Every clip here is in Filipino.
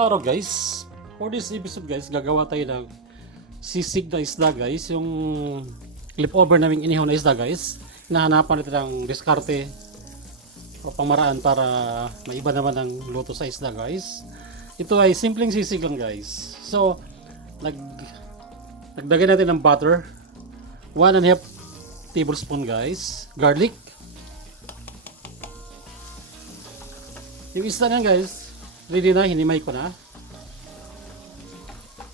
Araw guys, for this episode guys, gagawa tayo ng sisig na isda guys. Yung leftover naming inihaw na isda guys. Hinahanapan natin ng diskarte o pamaraan para maiba naman ang luto sa isda guys. Ito ay simpleng sisig lang guys. So, nagdagay natin ng butter, 1.5 tablespoon guys, garlic. Yung isda na guys, ready na, hinimay ko na.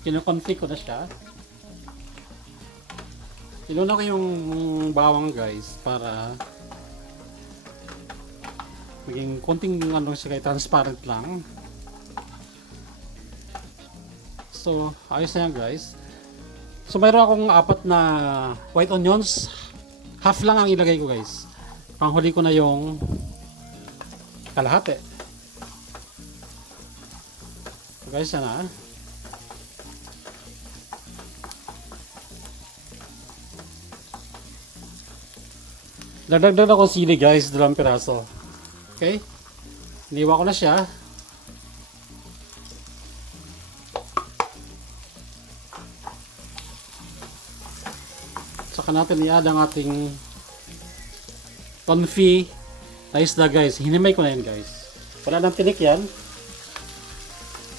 Kino-confit ko na siya. Iluna ko yung bawang guys para maging konting ano siya, transparent lang. So, ayos na yan guys. So, mayroon akong 4 na white onions. Half lang ang ilagay ko guys. Panghuli ko na yung kalahati. So, guys, yan na. Dagdag ako sili guys, 2 piraso. Okay? Iniwa ko na siya. Saka natin i-add ang ating confit na isda guys. Hinimay ko na yan guys. Wala nang tinik yan.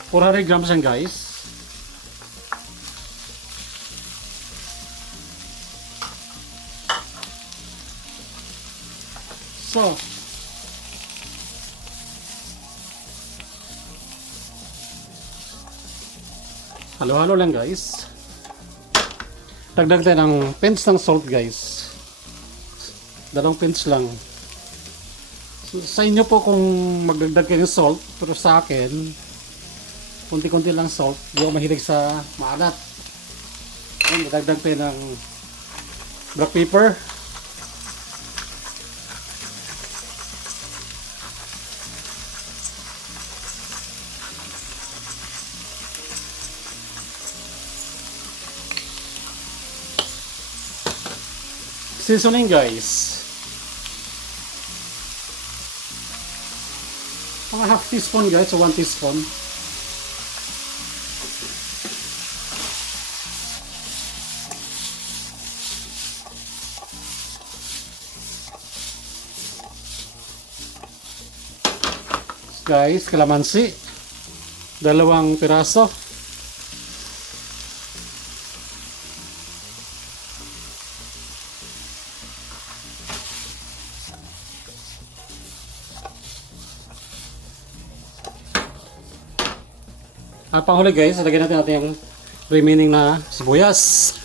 400 grams yan guys. So, halo-halo lang guys. Dagdag tayo ng pinch ng salt guys. 2 pinch lang. So, sa inyo po kung magdagdag kayo ng salt, pero sa akin, kunti-kunti lang salt. Hindi ako mahilig sa maalat. Dagdag tayo ng black pepper. Seasoning guys, mga half teaspoon guys, so 1 teaspoon. Guys, kalamansi 2 piraso. At panghuli guys, lagyan natin yung remaining na sibuyas.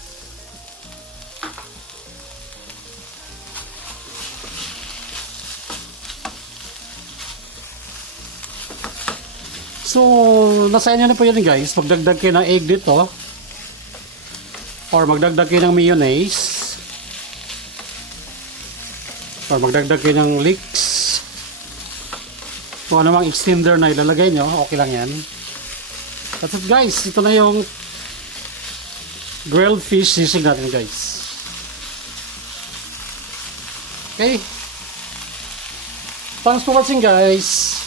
So, nasa inyo na po yun guys. Magdagdag kayo ng egg dito. Or magdagdag kayo ng mayonnaise. Or magdagdag kayo ng leeks. Kung ano mang extender na ilalagay nyo, okay lang yan. That's it guys, ito na yung grilled fish sisig natin guys. Okay. Thanks for watching guys.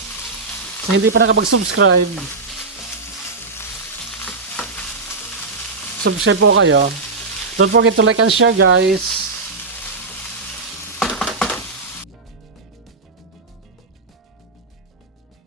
Sa hindi pa nakapag-subscribe, subscribe po kayo. Don't forget to like and share guys.